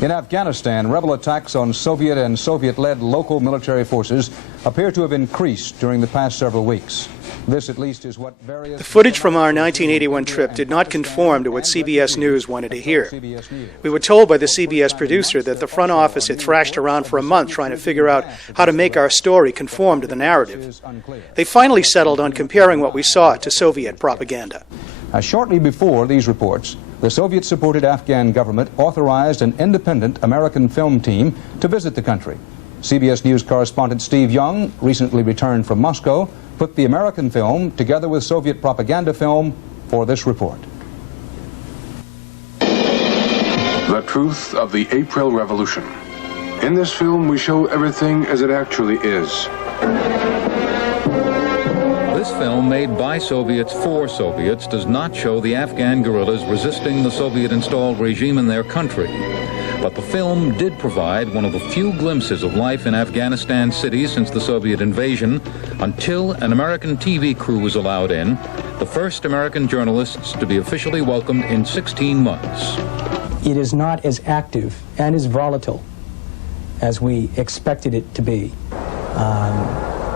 In Afghanistan, rebel attacks on Soviet and Soviet-led local military forces appear to have increased during the past several weeks. This, at least, is what various... The footage from our 1981 trip did not conform to what CBS News wanted to hear. We were told by the CBS producer that the front office had thrashed around for a month trying to figure out how to make our story conform to the narrative. They finally settled on comparing what we saw to Soviet propaganda. Shortly before these reports, the Soviet-supported Afghan government authorized an independent American film team to visit the country. CBS News correspondent Steve Young, recently returned from Moscow, put the American film together with Soviet propaganda film for this report. The truth of the April Revolution. In this film, we show everything as it actually is. This film, made by Soviets for Soviets, does not show the Afghan guerrillas resisting the Soviet-installed regime in their country. But the film did provide one of the few glimpses of life in Afghanistan cities since the Soviet invasion, until an American TV crew was allowed in, the first American journalists to be officially welcomed in 16 months. It is not as active and as volatile as we expected it to be.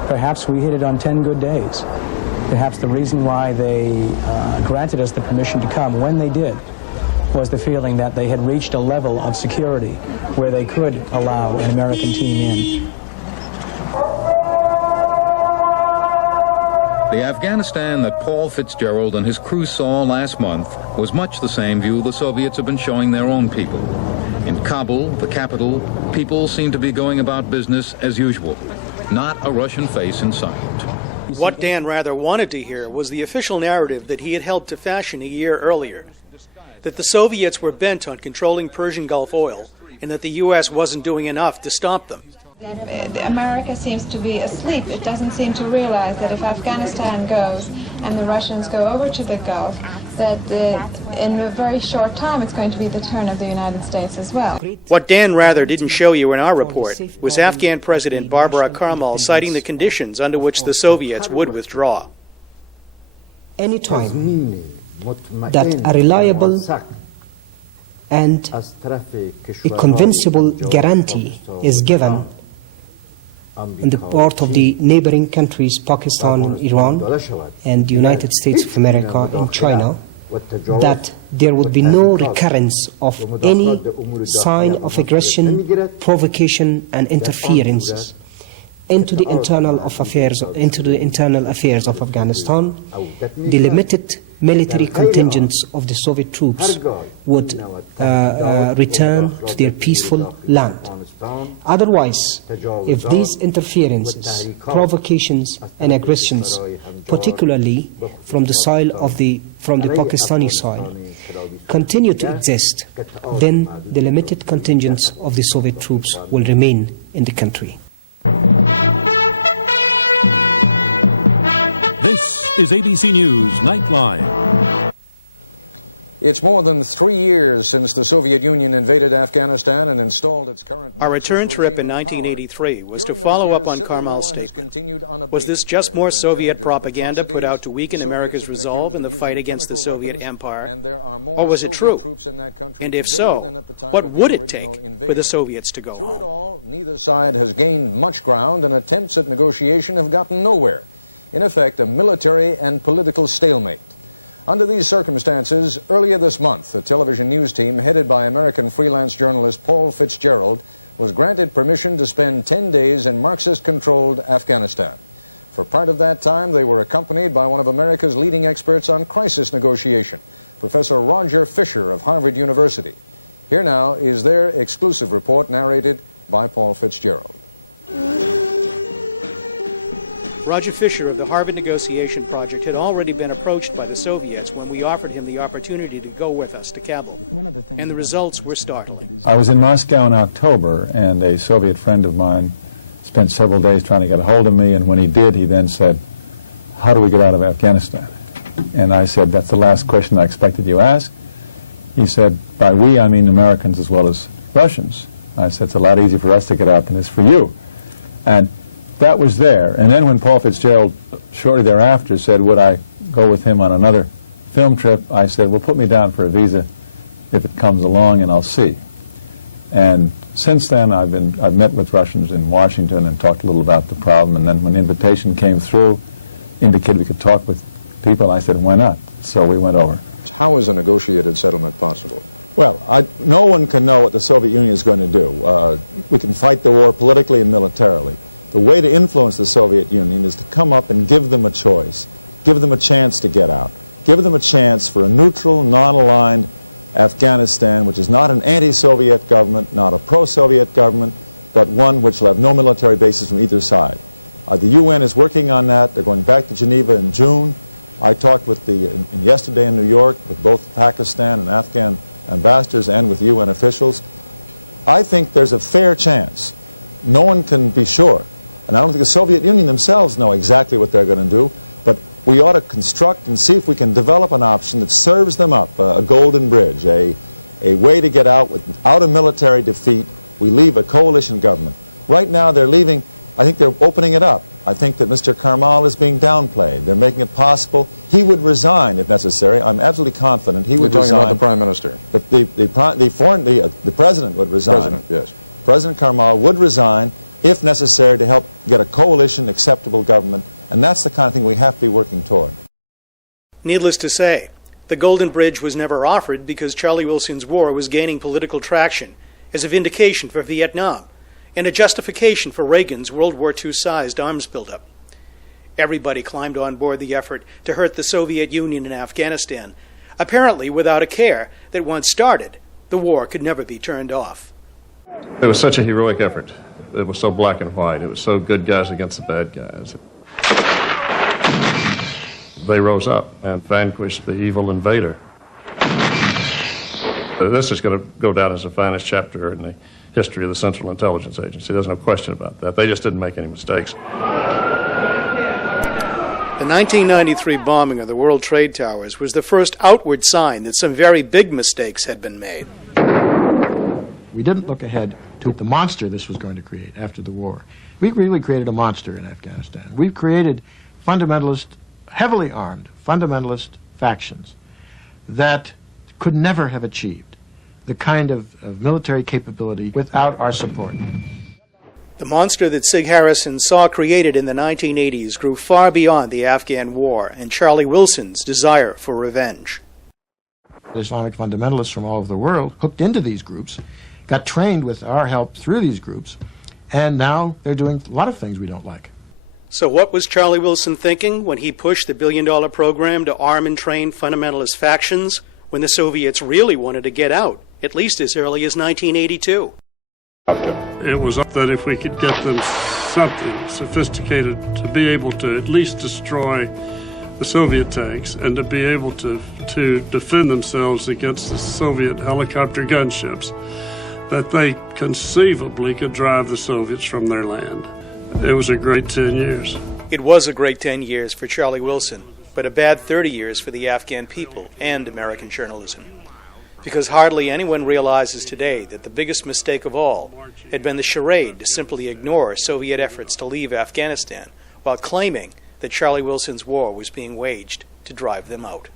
Perhaps we hit it on 10 good days. Perhaps the reason why they granted us the permission to come when they did was the feeling that they had reached a level of security where they could allow an American team in. The Afghanistan that Paul Fitzgerald and his crew saw last month was much the same view the Soviets have been showing their own people. In Kabul, the capital, people seem to be going about business as usual. Not a Russian face in sight. What Dan rather wanted to hear was the official narrative that he had helped to fashion a year earlier, that the Soviets were bent on controlling Persian Gulf oil and that the U.S. wasn't doing enough to stop them. America seems to be asleep. It doesn't seem to realize that if Afghanistan goes and the Russians go over to the Gulf, that in a very short time it's going to be the turn of the United States as well. What Dan rather didn't show you in our report was Afghan President BabrakKarmal citing the conditions under which the Soviets would withdraw. Any time that a reliable and a convincible guarantee is given on the part of the neighboring countries, Pakistan and Iran, and the United States of America and China, that there would be no recurrence of any sign of aggression, provocation, and interference into the internal affairs of Afghanistan, the limited military contingents of the Soviet troops would return to their peaceful land. Otherwise, if these interferences, provocations, and aggressions, particularly from the Pakistani soil, continue to exist, then the limited contingents of the Soviet troops will remain in the country. This is ABC News Nightline. It's more than 3 years since the Soviet Union invaded Afghanistan and installed its current... Our return trip in 1983 was to follow up on Karmal's statement. Was this just more Soviet propaganda put out to weaken America's resolve in the fight against the Soviet Empire? Or was it true? And if so, what would it take for the Soviets to go home? Neither side has gained much ground, and attempts at negotiation have gotten nowhere. In effect, a military and political stalemate. Under these circumstances, earlier this month, a television news team headed by American freelance journalist Paul Fitzgerald was granted permission to spend 10 days in Marxist-controlled Afghanistan. For part of that time, they were accompanied by one of America's leading experts on crisis negotiation, Professor Roger Fisher of Harvard University. Here now is their exclusive report narrated by Paul Fitzgerald. Roger Fisher of the Harvard Negotiation Project had already been approached by the Soviets when we offered him the opportunity to go with us to Kabul. And the results were startling. I was in Moscow in October, and a Soviet friend of mine spent several days trying to get a hold of me, and when he did, he then said, "How do we get out of Afghanistan?" And I said, "That's the last question I expected you to ask." He said, "By we, I mean Americans as well as Russians." I said, "It's a lot easier for us to get out than it is for you." And that was there. And then when Paul Fitzgerald, shortly thereafter, said, would I go with him on another film trip, I said, well, put me down for a visa if it comes along, and I'll see. And since then, I've met with Russians in Washington and talked a little about the problem. And then when the invitation came through, indicated we could talk with people, I said, why not? So we went over. How is a negotiated settlement possible? Well, no one can know what the Soviet Union is going to do. We can fight the war politically and militarily. The way to influence the Soviet Union is to come up and give them a choice, give them a chance to get out, give them a chance for a neutral, non-aligned Afghanistan, which is not an anti-Soviet government, not a pro-Soviet government, but one which will have no military bases on either side. The UN is working on that. They're going back to Geneva in June. I talked with yesterday in New York with both Pakistan and Afghan ambassadors and with UN officials. I think there's a fair chance. No one can be sure. And I don't think the Soviet Union themselves know exactly what they're going to do, but we ought to construct and see if we can develop an option that serves them up, a golden bridge, a way to get out without a military defeat. We leave a coalition government. Right now they're leaving, I think they're opening it up. I think that Mr. Karmal is being downplayed. They're making it possible. He would resign if necessary. I'm absolutely confident he would resign. The Prime Minister. The President would resign. President, yes. President Karmal would resign if necessary to help get a coalition acceptable government, and that's the kind of thing we have to be working toward. Needless to say, the Golden Bridge was never offered because Charlie Wilson's war was gaining political traction as a vindication for Vietnam and a justification for Reagan's World War II-sized arms buildup. Everybody climbed on board the effort to hurt the Soviet Union in Afghanistan, apparently without a care that once started, the war could never be turned off. It was such a heroic effort. It was so black and white. It was so good guys against the bad guys. They rose up and vanquished the evil invader. This is going to go down as the finest chapter in the history of the Central Intelligence Agency. There's no question about that. They just didn't make any mistakes. The 1993 bombing of the World Trade Towers was the first outward sign that some very big mistakes had been made. We didn't look ahead to the monster this was going to create after the war. We really created a monster in Afghanistan. We've created fundamentalist, heavily armed fundamentalist factions that could never have achieved the kind of military capability without our support. The monster that Sig Harrison saw created in the 1980s grew far beyond the Afghan war and Charlie Wilson's desire for revenge. Islamic fundamentalists from all over the world hooked into these groups, got trained with our help through these groups, and now they're doing a lot of things we don't like. So what was Charlie Wilson thinking when he pushed the billion-dollar program to arm and train fundamentalist factions when the Soviets really wanted to get out, at least as early as 1982? It was up that if we could get them something sophisticated to be able to at least destroy the Soviet tanks and to be able to defend themselves against the Soviet helicopter gunships, that they conceivably could drive the Soviets from their land. It was a great 10 years. It was a great 10 years for Charlie Wilson, but a bad 30 years for the Afghan people and American journalism. Because hardly anyone realizes today that the biggest mistake of all had been the charade to simply ignore Soviet efforts to leave Afghanistan while claiming that Charlie Wilson's war was being waged to drive them out.